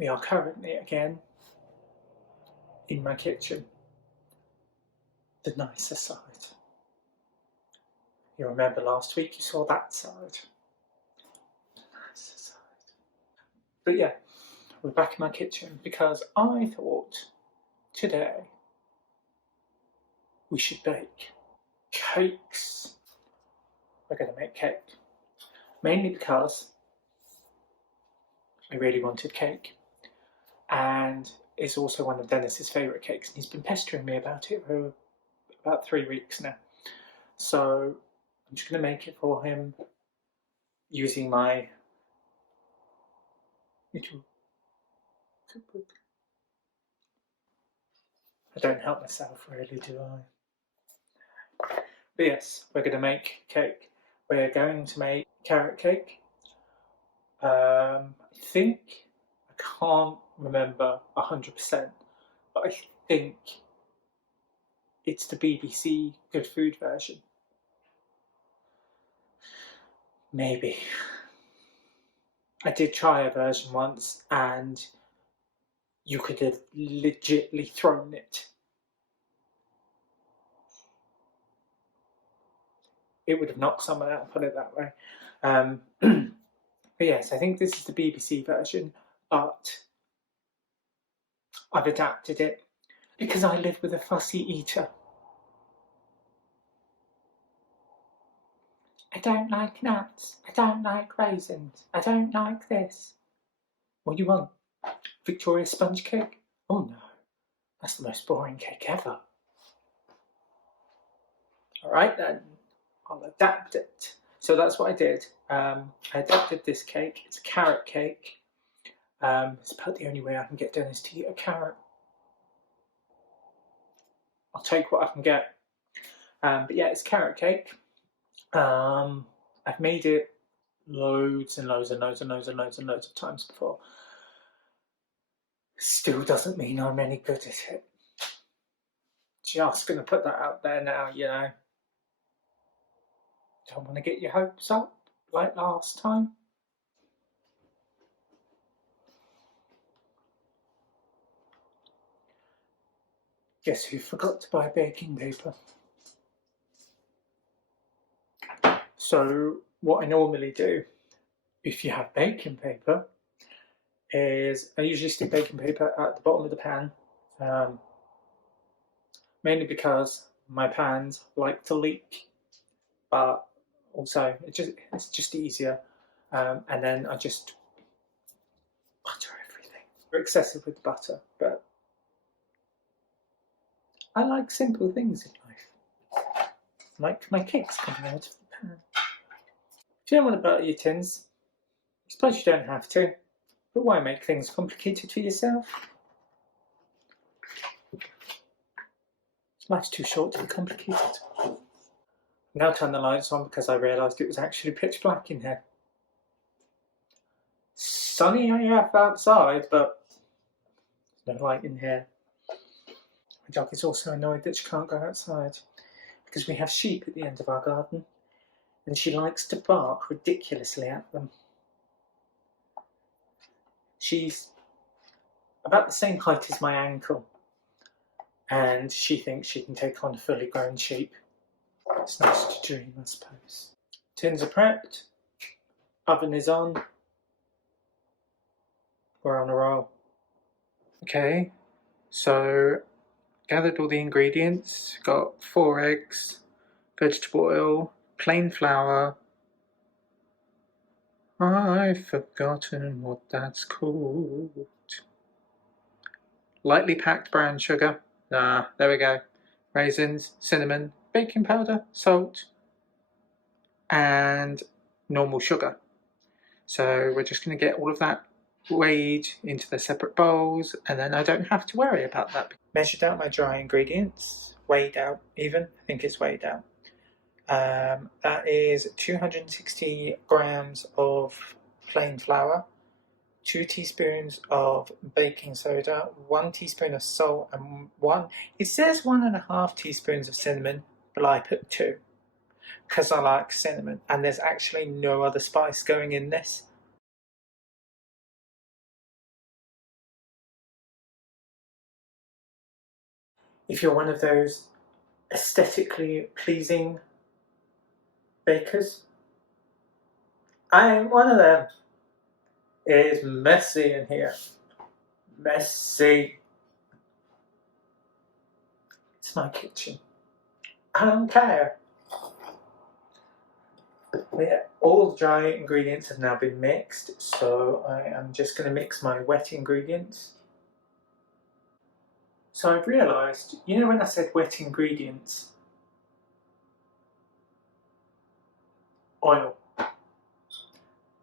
We are currently again in my kitchen, the nicer side. You remember last week you saw that side, the nicer side. But yeah, we're back in my kitchen because I thought today we should bake cakes. We're going to make cake, mainly because I really wanted cake, and it's also one of Dennis's favourite cakes, and he's been pestering me about it for about 3 weeks now. So I'm just going to make it for him using my little cookbook. I don't help myself really, do I? But yes, we're going to make cake. We're going to make carrot cake. I think, I can't remember 100%, but I think it's the BBC Good Food version. Maybe. I did try a version once and you could have legitly thrown it. It would have knocked someone out, put it that way. But yes, I think this is the BBC version, but I've adapted it because I live with a fussy eater. I don't like nuts. I don't like raisins. I don't like this. What do you want? Victoria sponge cake? Oh no, that's the most boring cake ever. Alright then, I'll adapt it. So that's what I did. I adapted this cake. It's a carrot cake. It's about the only way I can get Dennis to eat a carrot. I'll take what I can get. But yeah, it's carrot cake. I've made it loads and loads and loads and loads and loads and loads of times before. Still doesn't mean I'm any good at it. Just gonna put that out there now, you know. Don't want to get your hopes up like last time. Guess who forgot to buy baking paper? So what I normally do, if you have baking paper, is I usually stick baking paper at the bottom of the pan, mainly because my pans like to leak, but also it's just easier. And then I just butter everything. We're excessive with the butter, but I like simple things in life. Like my cakes coming out of the pan. If you don't want to butter your tins, I suppose you don't have to, but why make things complicated for yourself? Life's too short to be complicated. Now turn the lights on because I realised it was actually pitch black in here. Sunny AF outside, but there's no light in here. My dog is also annoyed that she can't go outside because we have sheep at the end of our garden and she likes to bark ridiculously at them. She's about the same height as my ankle and she thinks she can take on a fully grown sheep. It's nice to dream, I suppose. Tins are prepped, oven is on, we're on a roll. Okay, so gathered all the ingredients, got 4 eggs, vegetable oil, plain flour. I've forgotten what that's called. Lightly packed brown sugar. There we go. Raisins, cinnamon, baking powder, salt, and normal sugar. So we're just going to get all of that weighed into the separate bowls, and then I don't have to worry about that. Measured out my dry ingredients, weighed out even, I think it's weighed out. That is 260 grams of plain flour, 2 teaspoons of baking soda, 1 teaspoon of salt, and it says 1.5 teaspoons of cinnamon, but I put 2 because I like cinnamon, and there's actually no other spice going in this. If you're one of those aesthetically pleasing bakers, I ain't one of them. It is messy in here. Messy. It's my kitchen. I don't care. Yeah, all the dry ingredients have now been mixed, so I am just going to mix my wet ingredients. So I've realised, you know when I said wet ingredients? Oil.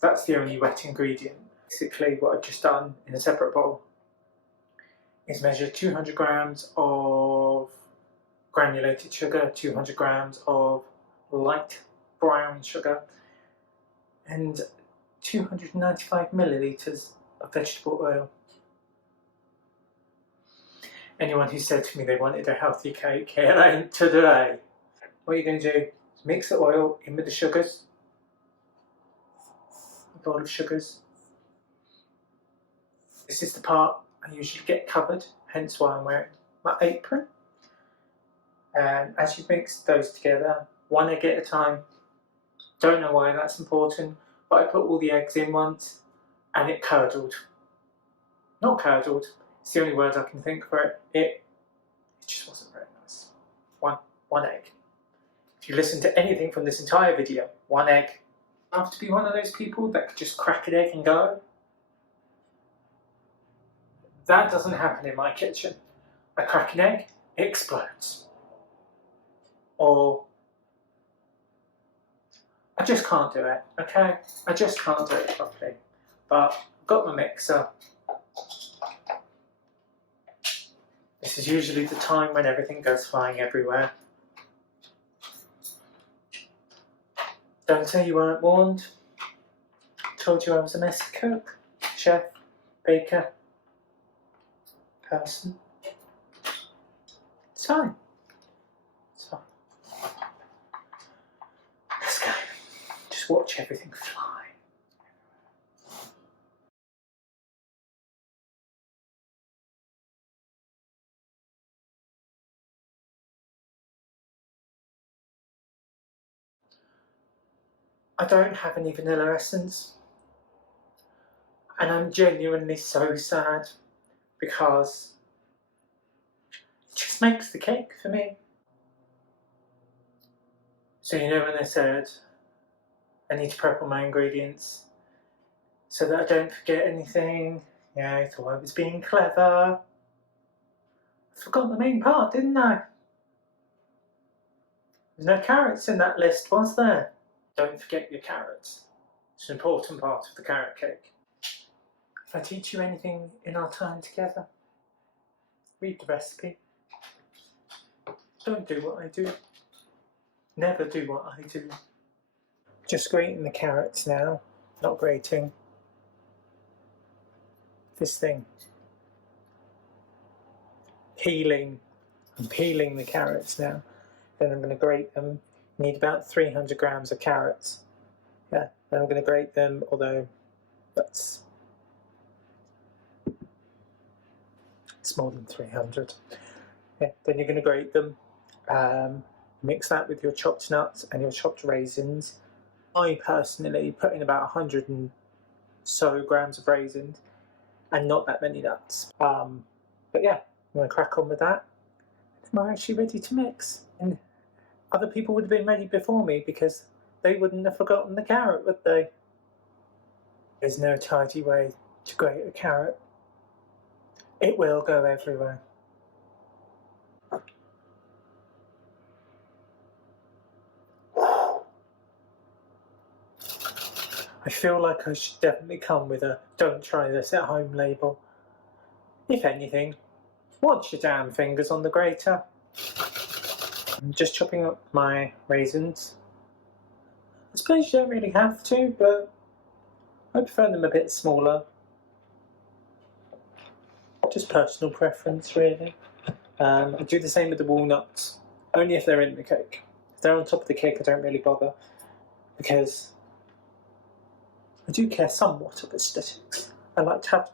That's the only wet ingredient. Basically what I've just done in a separate bowl is measure 200 grams of granulated sugar, 200 grams of light brown sugar, and 295 millilitres of vegetable oil. Anyone who said to me they wanted a healthy cake, it ain't today. What you're going to do is mix the oil in with the sugars, a bowl of sugars. This is the part I usually get covered, hence why I'm wearing my apron. And as you mix those together, one egg at a time, don't know why that's important, but I put all the eggs in once and it curdled. Not curdled, it's the only word I can think for it. It just wasn't very nice. One egg. If you listen to anything from this entire video, one egg. I have to be one of those people that could just crack an egg and go. That doesn't happen in my kitchen. I crack an egg, it explodes. Or I just can't do it, okay? I just can't do it properly. But I've got my mixer. This is usually the time when everything goes flying everywhere. Don't say you weren't warned. Told you I was a messy cook, chef, baker, person. It's fine. It's fine. Let's go. Just watch everything fly. I don't have any vanilla essence, and I'm genuinely so sad because it just makes the cake for me. So you know when I said I need to prep all my ingredients so that I don't forget anything? Yeah, I thought I was being clever. I forgot the main part, didn't I? There's no carrots in that list, was there? Don't forget your carrots. It's an important part of the carrot cake. If I teach you anything in our time together, read the recipe. Don't do what I do. Never do what I do. Just grating the carrots now, not grating. This thing. Peeling. I'm peeling the carrots now. Then I'm going to grate them. Need about 300 grams of carrots. Yeah, then I'm going to grate them, although that's it's more than 300. Yeah, then you're going to grate them. Mix that with your chopped nuts and your chopped raisins. I personally put in about 100 and so grams of raisins and not that many nuts. But yeah, I'm going to crack on with that. I'm actually ready to mix. And other people would have been ready before me because they wouldn't have forgotten the carrot, would they? There's no tidy way to grate a carrot. It will go everywhere. I feel like I should definitely come with a "don't try this at home" label. If anything, watch your damn fingers on the grater. I'm just chopping up my raisins. I suppose you don't really have to, but I prefer them a bit smaller. Just personal preference, really. I do the same with the walnuts, only if they're in the cake. If they're on top of the cake, I don't really bother, because I do care somewhat of aesthetics. I like to have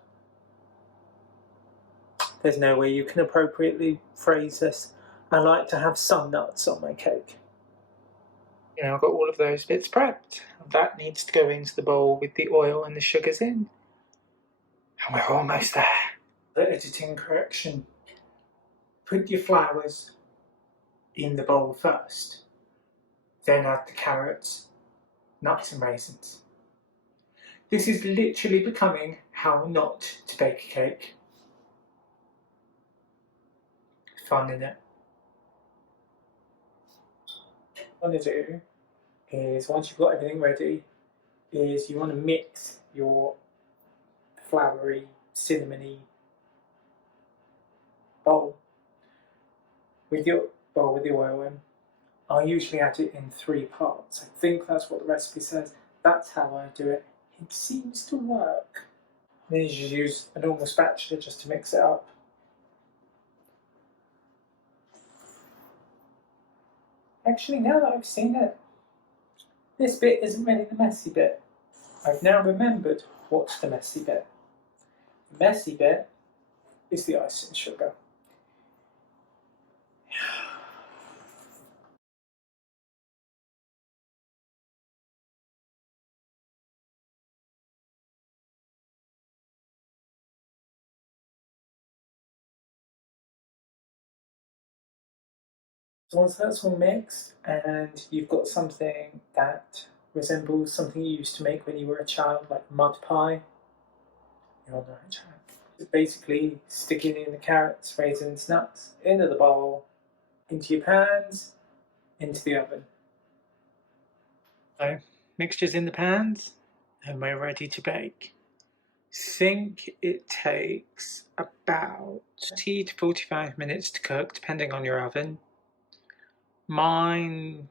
There's no way you can appropriately phrase this. I like to have some nuts on my cake. You know, I've got all of those bits prepped. That needs to go into the bowl with the oil and the sugars in. And we're almost there. The editing correction. Put your flowers in the bowl first. Then add the carrots, nuts and raisins. This is literally becoming how not to bake a cake. Fun, isn't it? What you want to do is, once you've got everything ready, is you want to mix your floury, cinnamony bowl with the oil in. I usually add it in 3 parts. I think that's what the recipe says. That's how I do it. It seems to work. Then you just use a normal spatula just to mix it up. Actually, now that I've seen it, this bit isn't really the messy bit. I've now remembered what's the messy bit. The messy bit is the icing sugar. So once that's all mixed and you've got something that resembles something you used to make when you were a child, like mud pie, you're on the right track. It's basically sticking in the carrots, raisins, nuts into the bowl, into your pans, into the oven. So, mixture's in the pans and we're ready to bake. Think it takes about 30 to 45 minutes to cook, depending on your oven. Mine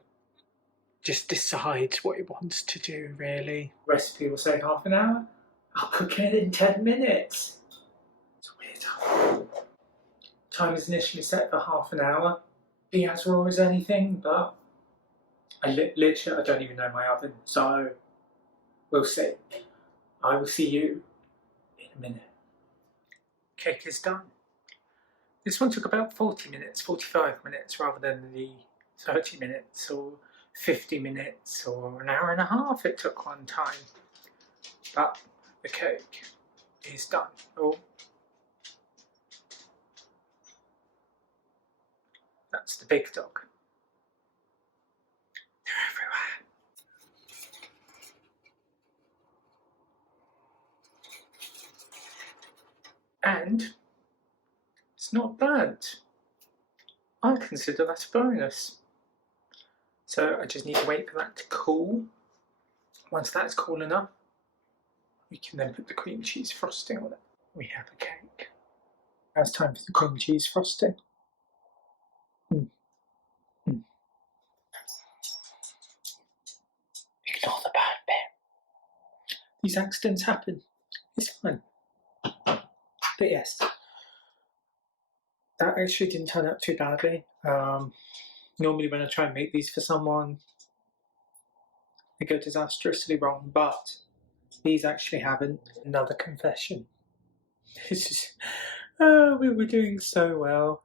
just decides what it wants to do, really. Recipe will say half an hour. I'll cook it in 10 minutes. It's weird. Time is initially set for half an hour. Be as raw as anything, but I literally don't even know my oven, so we'll see. I will see you in a minute. Cake is done. This one took about 40 minutes, 45 minutes, rather than the 30 minutes or 50 minutes or an hour and a half it took one time. But the cake is done. Oh, that's the big dog. They're everywhere. And it's not burnt. I consider that a bonus. So I just need to wait for that to cool. Once that's cool enough, we can then put the cream cheese frosting on it. We have a cake. Now it's time for the cream cheese frosting. Ignore the bad bit. These accidents happen. It's fine. But yes, that actually didn't turn out too badly. Normally when I try and make these for someone, they go disastrously wrong, but these actually haven't. Another confession. This is, we were doing so well.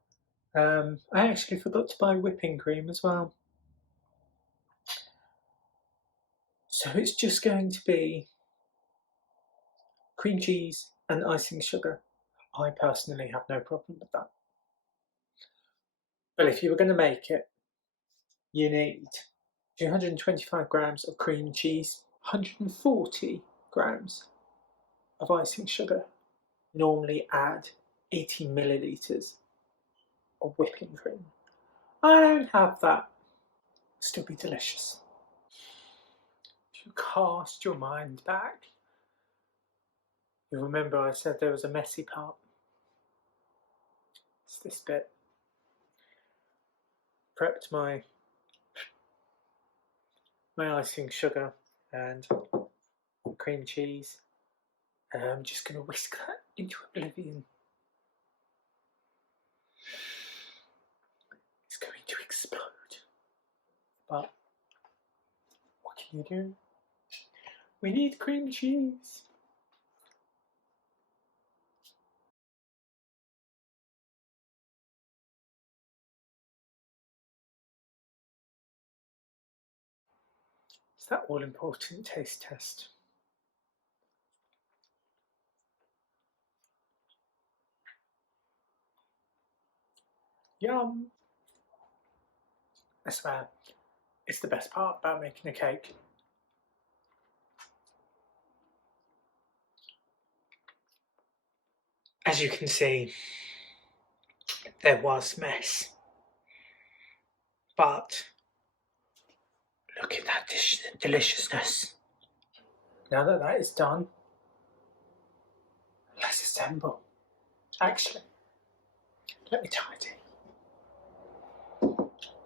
I actually forgot to buy whipping cream as well. So it's just going to be cream cheese and icing sugar. I personally have no problem with that. But if you were going to make it, you need 225 grams of cream cheese, 140 grams of icing sugar. Normally add 80 millilitres of whipping cream. I don't have that. Still be delicious. If you cast your mind back, you remember I said there was a messy part. It's this bit. Prepped my icing sugar and cream cheese, and I'm just going to whisk that into oblivion. It's going to explode. But what can you do? We need cream cheese. It's that all-important taste test. Yum! I swear, it's the best part about making a cake. As you can see, there was mess. But look at that deliciousness. Now that that is done, let's assemble. Actually, let me tidy.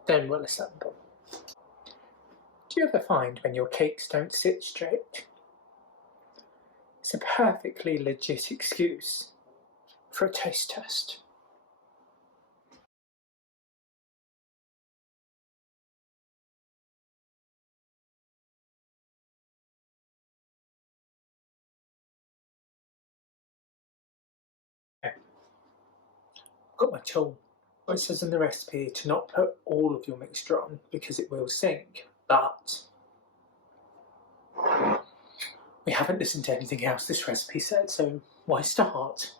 Then we'll assemble. Do you ever find when your cakes don't sit straight? It's a perfectly legit excuse for a taste test. Okay. I've got my tool. Well, it says in the recipe to not put all of your mixture on because it will sink, but we haven't listened to anything else this recipe said, so why start?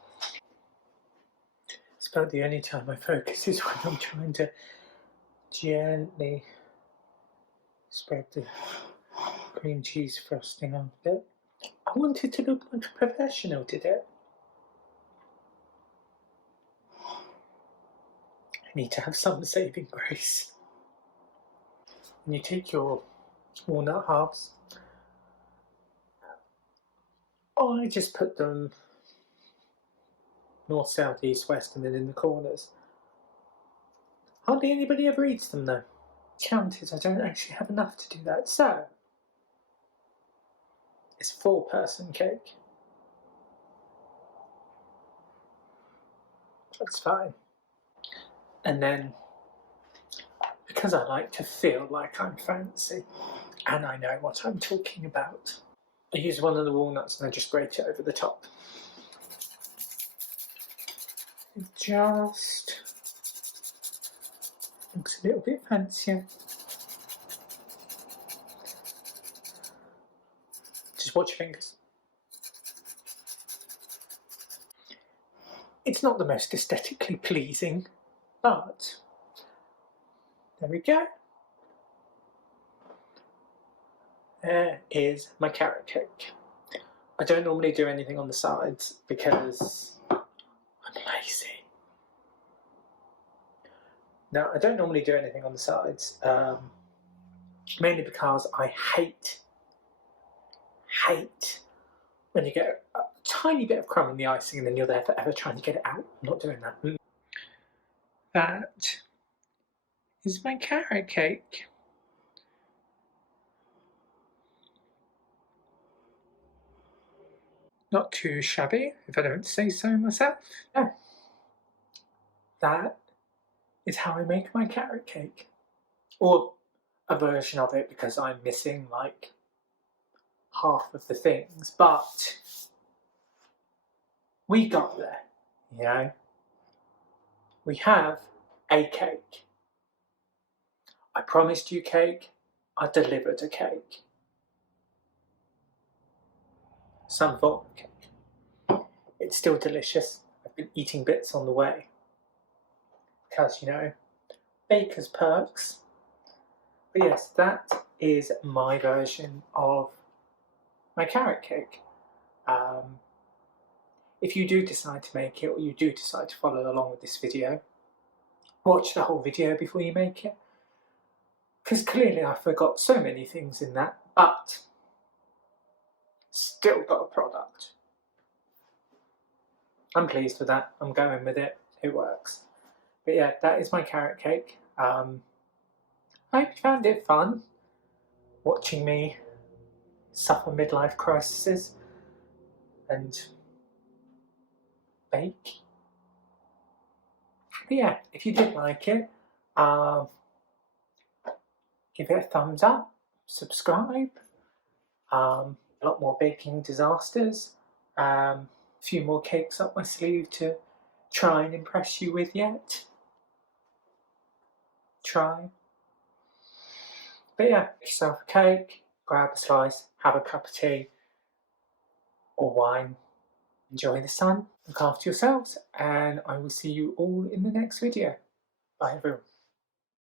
It's about the only time I focus is when I'm trying to gently spread the cream cheese frosting on it. I wanted to look like a professional, did it? I need to have some saving grace. And you take your walnut halves. I just put them north, south, east, west, and then in the corners. Hardly anybody ever eats them though. Counted, I don't actually have enough to do that. So, it's a 4-person cake. That's fine. And then, because I like to feel like I'm fancy, and I know what I'm talking about, I use one of the walnuts and I just grate it over the top. It just looks a little bit fancier. Just watch your fingers. It's not the most aesthetically pleasing, but there we go. There is my carrot cake. I don't normally do anything on the sides because I'm lazy. No, I don't normally do anything on the sides, mainly because I hate when you get a tiny bit of crumb in the icing and then you're there forever trying to get it out. I'm not doing that. That is my carrot cake. Not too shabby, if I don't say so myself. No. That is how I make my carrot cake. Or a version of it because I'm missing like half of the things, but we got there, you know. We have a cake. I promised you cake, I delivered a cake. Some form of cake. It's still delicious. I've been eating bits on the way. Because, you know, baker's perks. But yes, that is my version of my carrot cake. If you do decide to make it, or you do decide to follow along with this video, watch the whole video before you make it. Because clearly I forgot so many things in that, but still got a product. I'm pleased with that. I'm going with it. It works. But yeah, that is my carrot cake. I hope you found it fun watching me suffer midlife crises and bake. But yeah, if you did like it, give it a thumbs up, subscribe. A lot more baking disasters. A few more cakes up my sleeve to try and impress you with yet. Try. But yeah, make yourself a cake, grab a slice, have a cup of tea or wine, enjoy the sun, look after yourselves, and I will see you all in the next video. Bye everyone.